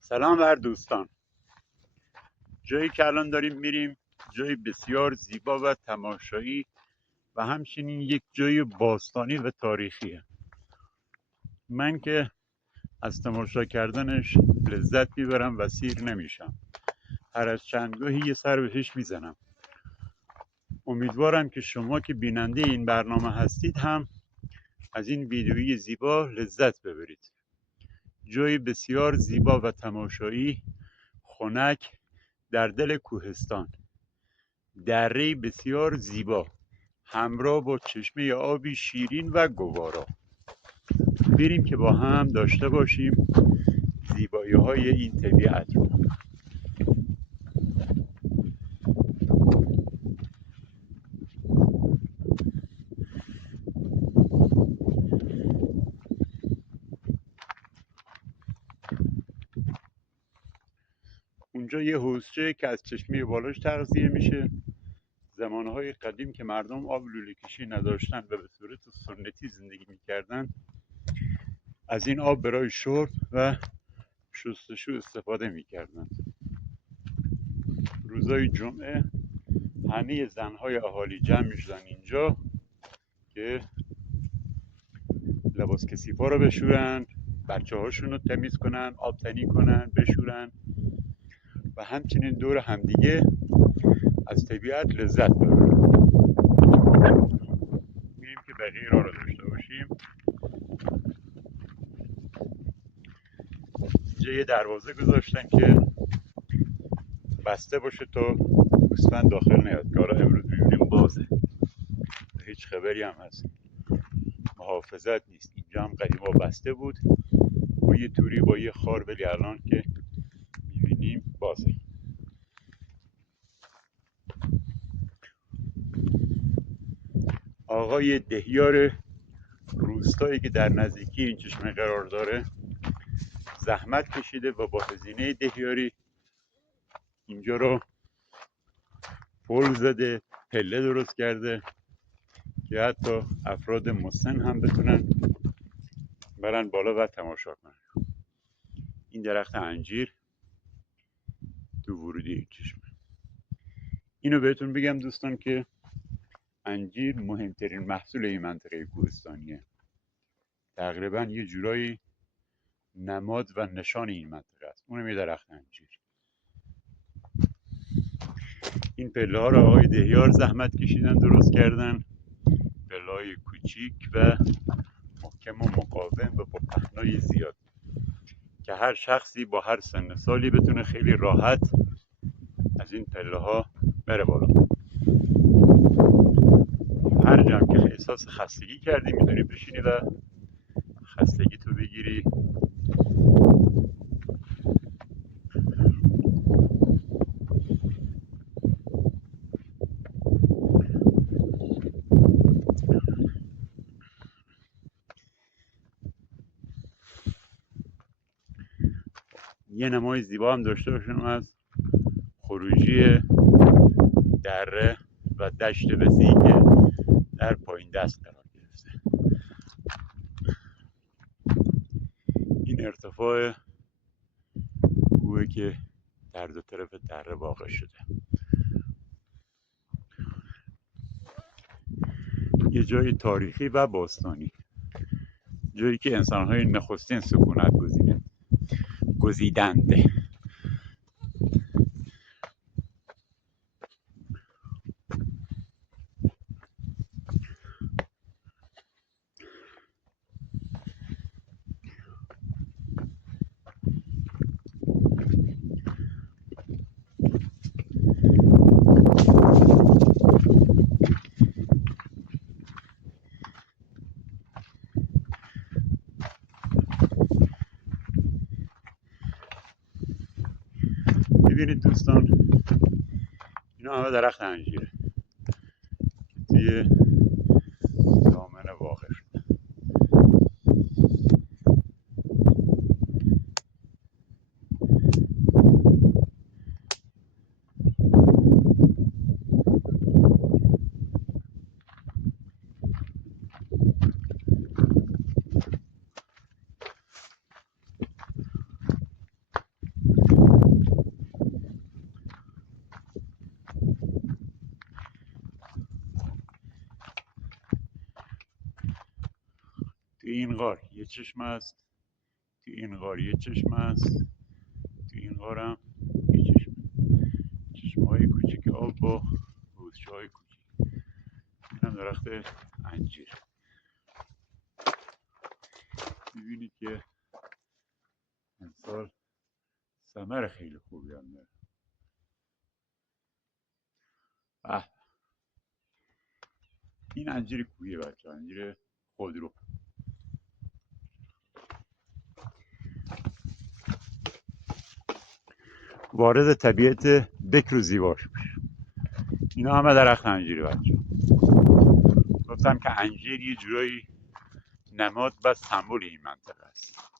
سلام بر دوستان. جایی که الان داریم میریم جایی بسیار زیبا و تماشایی و همچنین یک جای باستانی و تاریخیه. من که از تماشا کردنش لذت میبرم و سیر نمیشم. هر از چندگاهی یه سر بهش میزنم. امیدوارم که شما که بیننده این برنامه هستید هم از این ویدیوی زیبا لذت ببرید. جای بسیار زیبا و تماشایی، خنک در دل کوهستان، دره بسیار زیبا همراه با چشمه آبی شیرین و گوارا. بریم که با هم داشته باشیم زیبایی های این طبیعت رو. اونجا یه حوضچه که از چشمه بالاش تغذیه میشه. زمانهای قدیم که مردم آب لوله کشی نداشتن و به صورت سنتی زندگی میکردن، از این آب برای شرب و شستشو استفاده میکردن. روزای جمعه همه زنهای اهالی جمع میشدن اینجا که لباس کثیفا رو بشورن، بچه هاشون رو تمیز کنن، آبتنی کنن، بشورن و همچنین دور همدیگه از طبیعت لذت ببرن. میریم که بقیه راه رو داشته باشیم. اینجا یه دروازه گذاشتن که بسته باشه تا گوسفند داخل نیاد، که حالا امروز میبینیم بازه. هیچ خبری هم از محافظت نیست. اینجا هم قدیما بسته بود و یه توری با یه خار، ولی الان که میبینیم بازه. آقای دهیار روستایی که در نزدیکی این چشمه قرار داره زحمت کشیده و با هزینه دهیاری اینجا رو پل زده، پله درست کرده که حتی افراد مسن هم بتونن برن بالا و تماشا کنن. این درخت انجیر تو ورودی این چشمه. اینو بهتون بگم دوستان که انجیر مهمترین محصول این منطقه کوهستانیه. تقریبا یه جورایی نماد و نشان این منطقه است. اونم یه درخت انجیر. این پله ها رو آقای دهیار زحمت کشیدن درست کردن. پله های کوچیک و محکم و مقاوم و با پهنای زیاد که هر شخصی با هر سن سالی بتونه خیلی راحت از این پله ها بره بالا. هر جا که احساس خستگی کردی میتونی بشینی و خستگی تو بگیری. یه نمای زیبا هم داشته باشیم از خروجی دره و دشت وسیعی که در پایین دست قرار گرفته. این ارتفاع کوه که در دو طرف دره واقع شده. یه جای تاریخی و باستانی، جایی که انسان‌های نخستین سکونت گزیدند. ببینید دوستان، اینا همه درخت انجیره توی دامن واقع شده. این غار یه چشم است، تو این غار یه چشم است، تو این غارم یه چشم. چشمه کوچیک آب با حوضچه های کوچیک. اینم درخت انجیر. میبینید که امسال ثمر خیلی خوبی هم داره. این انجیر کوهیه بچه، انجیر خودرو. وارد طبیعت بکر و زیباش میشه. اینا همه درخت انجیری بچه. گفتم که انجیر یه جورایی نماد و سمبل این منطقه است.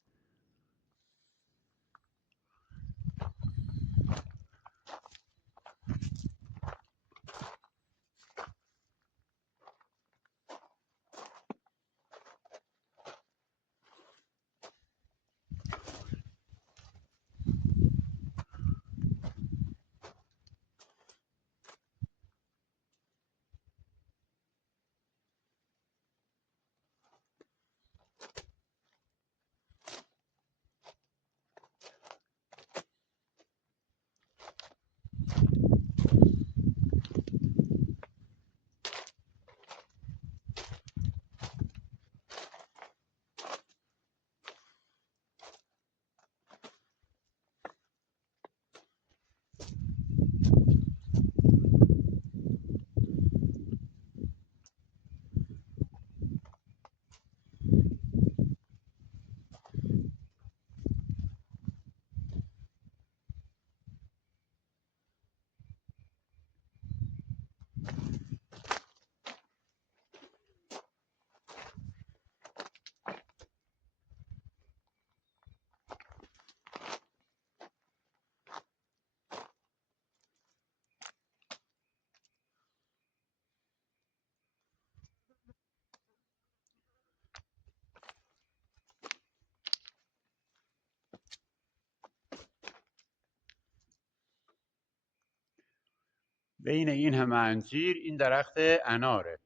بین این همه انجیر این درخت اناره.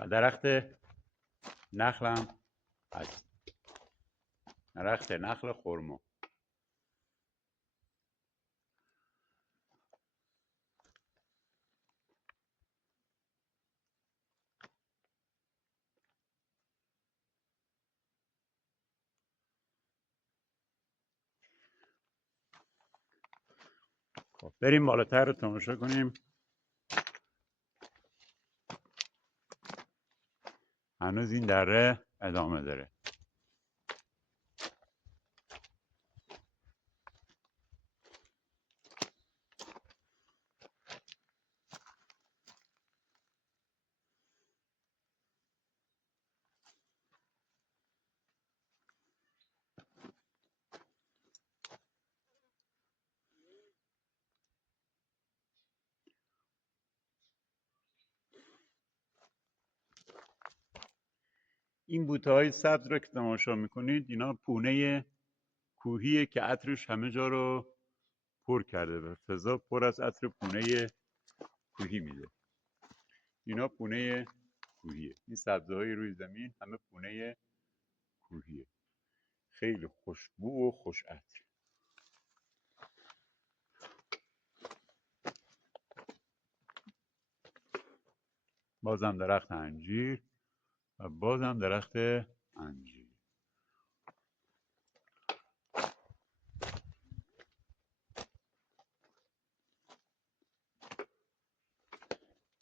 و درخت نخلم هست، درخت نخل خرما. خب بریم بالاتر رو تماشا کنیم. هنوز این دره ادامه داره. این بوته های سبز رو که تماشا میکنید اینا پونه کوهیه که عطرش همه جا رو پر کرده و فضا پر از عطر پونه کوهی میده. اینا پونه کوهیه. این سبزه های روی زمین همه پونه کوهیه. خیلی خوشبو و خوش عطر. بازم درخت انجیر و بازم درخت انجیر.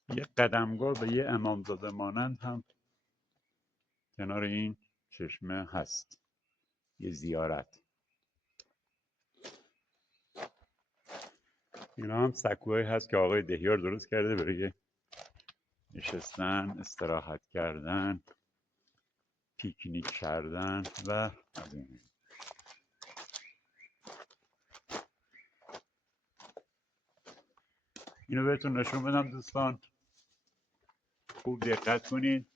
یه قدمگاه و یه امامزاده مانند هم کنار این چشمه هست، یه زیارت. اینا هم سکوهایی هست که آقای دهیار درست کرده برای نشستن، استراحت کردن، پیکنیک کردن و از این. اینو بهتون نشون بدم دوستان، خوب دقت کنید.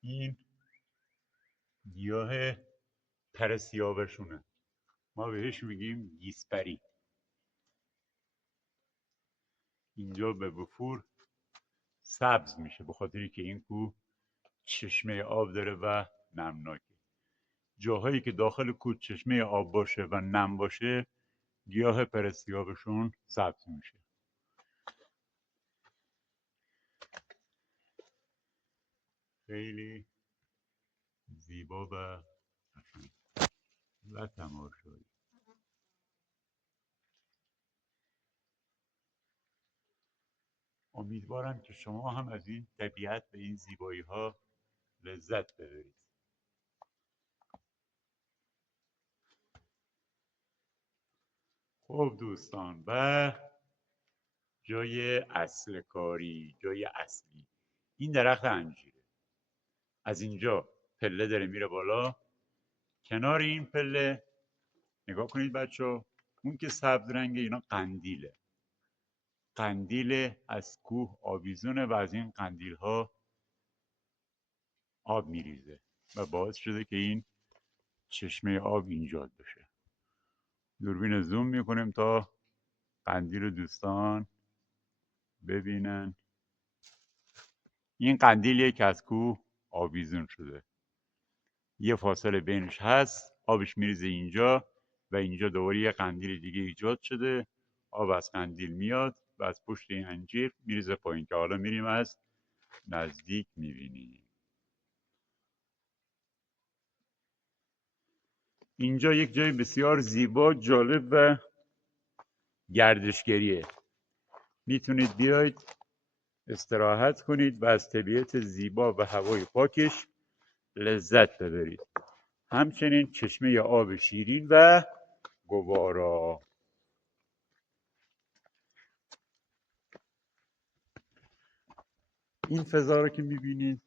این گیاه پر سیاوشونه، ما بهش میگیم گیسپری. اینجا به وفور سبز میشه، به خاطری که این کوه چشمه آب داره و نمناکه. جاهایی که داخل کوه چشمه آب باشه و نم باشه گیاه پرستیابشون سبز میشه. خیلی زیبا و تماشایی. امیدوارم که شما هم از این طبیعت و این زیبایی ها لذت ببرید. خب دوستان، و جای اصل کاری، جای اصلی، این درخت انجیره. از اینجا پله داره میره بالا. کنار این پله نگاه کنید بچه، اون که سبز رنگه اینا قندیله. قندیل از کوه آویزونه و از این قندیل ها آب میریزه و باعث شده که این چشمه آب ایجاد بشه. دوربین زوم میکنیم تا قندیل رو دوستان ببینن. این قندیلیه که از کوه آویزون شده، یه فاصله بینش هست، آبش میریزه اینجا و اینجا دوباره یه قندیل دیگه ایجاد شده، آب از قندیل میاد و از پشت این انجیر میریزه پایین که حالا میریم از نزدیک میبینیم. اینجا یک جای بسیار زیبا، جالب و گردشگریه. میتونید بیاید استراحت کنید و از طبیعت زیبا و هوای پاکش لذت ببرید. همچنین چشمه آب شیرین و گوارا. این فضا رو که میبینید،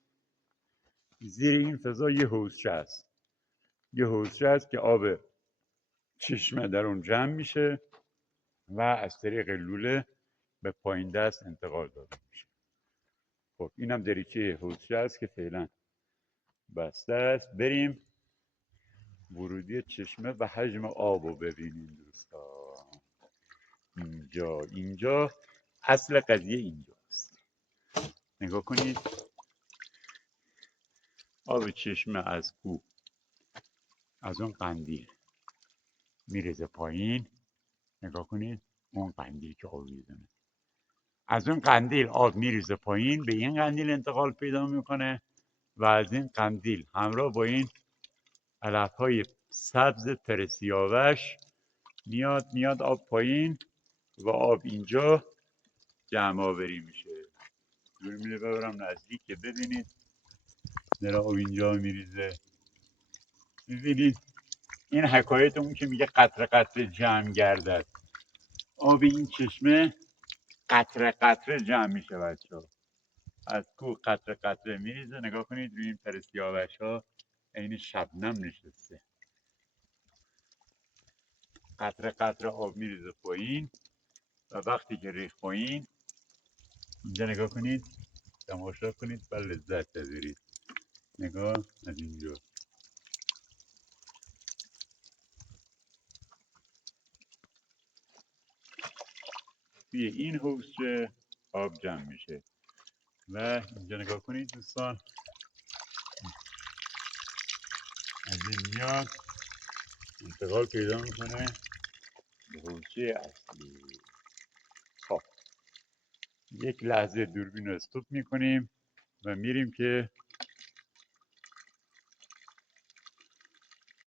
زیر این فضا یه حوضچه است. یه حوضچه است که آب چشمه در اون جمع میشه و از طریق لوله به پایین دست انتقال داده میشه. خب اینم دریچه حوضچه است که فعلا بسته است. بریم ورودی چشمه و حجم آب رو ببینیم دوستان. اینجا اصل قضیه اینجاست. نگاه کنید، آب چشمه از کوه از اون قندیل میرزه پایین. نگاه کنید اون قندیل که آویزونه، از اون قندیل آب میریزه پایین، به این قندیل انتقال پیدا میکنه و از این قندیل همراه با این علفهای سبز پرسیاوش میاد آب پایین و آب اینجا جمع آوری میشه. دوربین ببرم نزدیک که ببینید داره آب اینجا میریزه. میبینید این حکایت اون که میگه قطره قطره جمع گردد. آب این چشمه قطره قطره جمع میشه بچه ها. از کوه قطره قطره میریزه. نگاه کنید روی این پرسیاوش ها عین شبنم نشسته. قطره قطره آب میریزه پایین و وقتی که ریخت پایین اینجا نگاه کنید، تماشا کنید و لذت ببرید. نگاه از اینجا توی این حوضچه آب جمع میشه و اینجا نگاه کنید دوستان، از این میاد انتقال پیدا میکنه به حوضچه اصلی. خب یک لحظه دوربین رو استوب میکنیم و میریم که